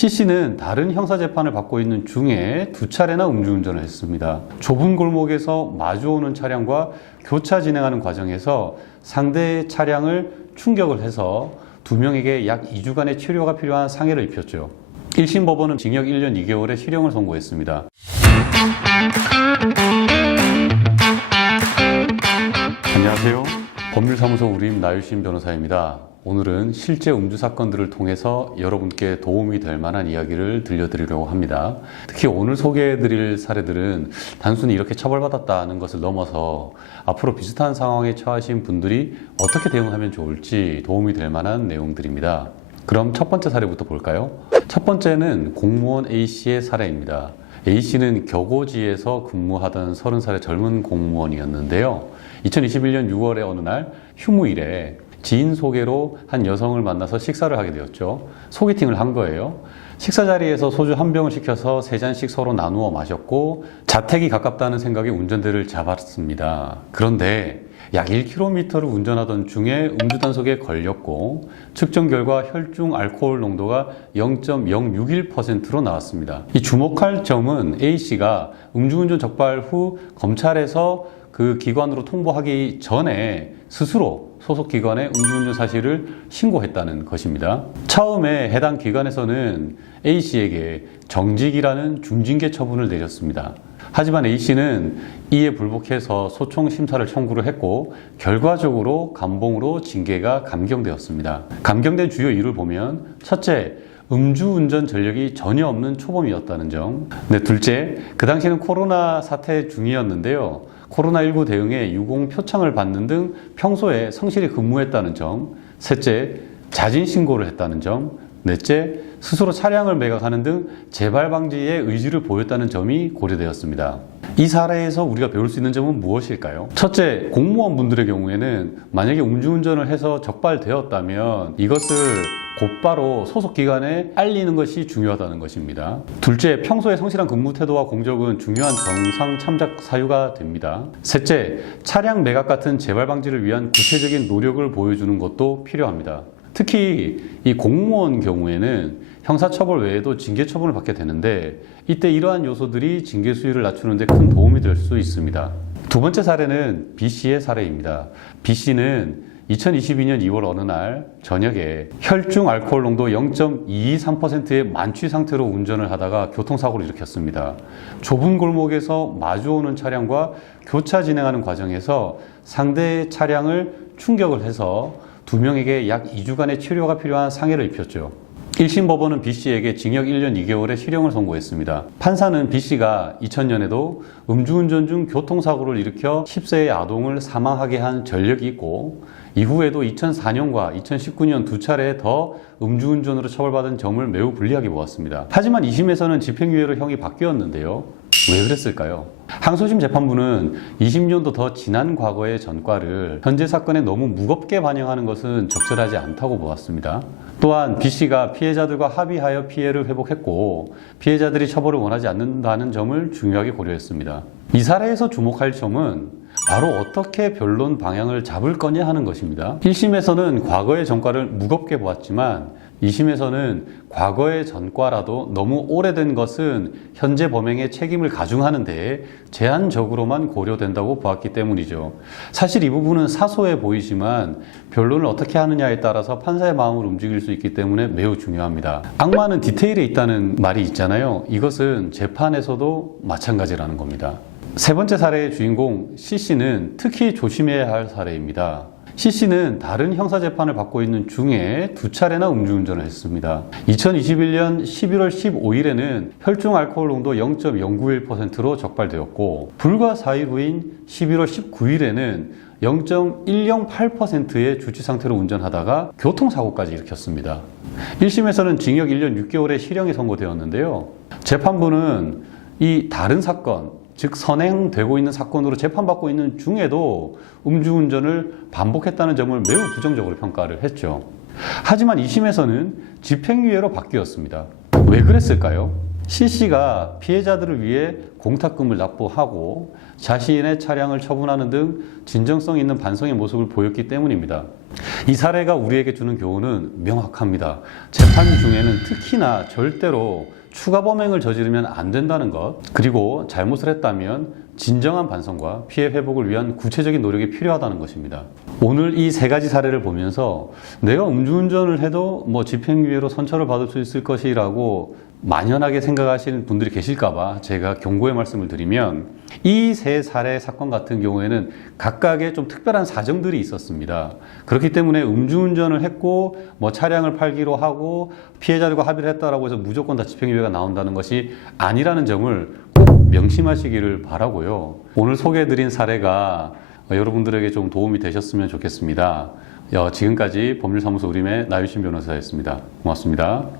C씨는 다른 형사재판을 받고 있는 중에 2차례나 음주운전을 했습니다. 좁은 골목에서 마주오는 차량과 교차 진행하는 과정에서 상대의 차량을 충격을 해서 2명에게 약 2주간의 치료가 필요한 상해를 입혔죠. 1심 법원은 징역 1년 2개월의 실형을 선고했습니다. 안녕하세요. 법률사무소 우림 나유신 변호사입니다. 오늘은 실제 음주 사건들을 통해서 여러분께 도움이 될 만한 이야기를 들려드리려고 합니다. 특히 오늘 소개해드릴 사례들은 단순히 이렇게 처벌받았다는 것을 넘어서 앞으로 비슷한 상황에 처하신 분들이 어떻게 대응하면 좋을지 도움이 될 만한 내용들입니다. 그럼 첫 번째 사례부터 볼까요? 첫 번째는 공무원 A씨의 사례입니다. A씨는 격오지에서 근무하던 30살의 젊은 공무원이었는데요. 2021년 6월의 어느 날 휴무일에 지인 소개로 한 여성을 만나서 식사를 하게 되었죠. 소개팅을 한 거예요. 식사 자리에서 소주 한 병을 시켜서 3잔씩 서로 나누어 마셨고 자택이 가깝다는 생각에 운전대를 잡았습니다. 그런데 약 1km를 운전하던 중에 음주 단속에 걸렸고 측정 결과 혈중 알코올 농도가 0.061%로 나왔습니다. 이 주목할 점은 A씨가 음주운전 적발 후 검찰에서 그 기관으로 통보하기 전에 스스로 소속 기관에 음주운전 사실을 신고했다는 것입니다. 처음에 해당 기관에서는 A씨에게 정직이라는 중징계 처분을 내렸습니다. 하지만 A씨는 이에 불복해서 소총 심사를 청구를 했고 결과적으로 감봉으로 징계가 감경되었습니다. 감경된 주요 이유를 보면 첫째, 음주운전 전력이 전혀 없는 초범이었다는 점. 둘째, 그 당시에는 코로나 사태 중이었는데요. 코로나19 대응에 유공 표창을 받는 등 평소에 성실히 근무했다는 점. 셋째, 자진 신고를 했다는 점. 넷째, 스스로 차량을 매각하는 등 재발 방지에 의지를 보였다는 점이 고려되었습니다. 이 사례에서 우리가 배울 수 있는 점은 무엇일까요? 첫째, 공무원분들의 경우에는 만약에 음주운전을 해서 적발되었다면 이것을 곧바로 소속 기관에 알리는 것이 중요하다는 것입니다. 둘째, 평소에 성실한 근무 태도와 공적은 중요한 정상 참작 사유가 됩니다. 셋째, 차량 매각 같은 재발 방지를 위한 구체적인 노력을 보여주는 것도 필요합니다. 특히 이 공무원 경우에는 형사처벌 외에도 징계처분을 받게 되는데 이때 이러한 요소들이 징계 수위를 낮추는 데 큰 도움이 될 수 있습니다. 두 번째 사례는 B씨의 사례입니다. B씨는 2022년 2월 어느 날 저녁에 혈중 알코올 농도 0.223%의 만취 상태로 운전을 하다가 교통사고를 일으켰습니다. 좁은 골목에서 마주오는 차량과 교차 진행하는 과정에서 상대의 차량을 충격을 해서 2명에게 약 2주간의 치료가 필요한 상해를 입혔죠. 1심 법원은 B씨에게 징역 1년 2개월의 실형을 선고했습니다. 판사는 B씨가 2000년에도 음주운전 중 교통사고를 일으켜 10세의 아동을 사망하게 한 전력이 있고 이후에도 2004년과 2019년 2차례 더 음주운전으로 처벌받은 점을 매우 불리하게 보았습니다. 하지만 2심에서는 집행유예로 형이 바뀌었는데요. 왜 그랬을까요? 항소심 재판부는 20년도 더 지난 과거의 전과를 현재 사건에 너무 무겁게 반영하는 것은 적절하지 않다고 보았습니다. 또한 B씨가 피해자들과 합의하여 피해를 회복했고 피해자들이 처벌을 원하지 않는다는 점을 중요하게 고려했습니다. 이 사례에서 주목할 점은 바로 어떻게 변론 방향을 잡을 거냐 하는 것입니다. 1심에서는 과거의 전과를 무겁게 보았지만 2심에서는 과거의 전과라도 너무 오래된 것은 현재 범행의 책임을 가중하는 데에 제한적으로만 고려된다고 보았기 때문이죠. 사실 이 부분은 사소해 보이지만 변론을 어떻게 하느냐에 따라서 판사의 마음을 움직일 수 있기 때문에 매우 중요합니다. 악마는 디테일에 있다는 말이 있잖아요. 이것은 재판에서도 마찬가지라는 겁니다. 세 번째 사례의 주인공 C씨는 특히 조심해야 할 사례입니다. C씨는 다른 형사재판을 받고 있는 중에 2차례나 음주운전을 했습니다. 2021년 11월 15일에는 혈중 알코올 농도 0.091%로 적발되었고 불과 4일 후인 11월 19일에는 0.108%의 주치 상태로 운전하다가 교통사고까지 일으켰습니다. 1심에서는 징역 1년 6개월의 실형이 선고되었는데요. 재판부는 이 다른 사건, 즉 선행되고 있는 사건으로 재판받고 있는 중에도 음주운전을 반복했다는 점을 매우 부정적으로 평가를 했죠. 하지만 2심에서는 집행유예로 바뀌었습니다. 왜 그랬을까요? C씨가 피해자들을 위해 공탁금을 납부하고 자신의 차량을 처분하는 등 진정성 있는 반성의 모습을 보였기 때문입니다. 이 사례가 우리에게 주는 교훈은 명확합니다. 재판 중에는 특히나 절대로 추가 범행을 저지르면 안 된다는 것, 그리고 잘못을 했다면 진정한 반성과 피해 회복을 위한 구체적인 노력이 필요하다는 것입니다. 오늘 이 세 가지 사례를 보면서 내가 음주운전을 해도 집행유예로 선처를 받을 수 있을 것이라고 만연하게 생각하시는 분들이 계실까봐 제가 경고의 말씀을 드리면, 이 세 사례 사건 같은 경우에는 각각의 좀 특별한 사정들이 있었습니다. 그렇기 때문에 음주운전을 했고 차량을 팔기로 하고 피해자들과 합의를 했다라고 해서 무조건 다 집행유예가 나온다는 것이 아니라는 점을 꼭 명심하시기를 바라고요. 오늘 소개해드린 사례가 여러분들에게 좀 도움이 되셨으면 좋겠습니다. 지금까지 법률사무소 우림의 나유신 변호사였습니다. 고맙습니다.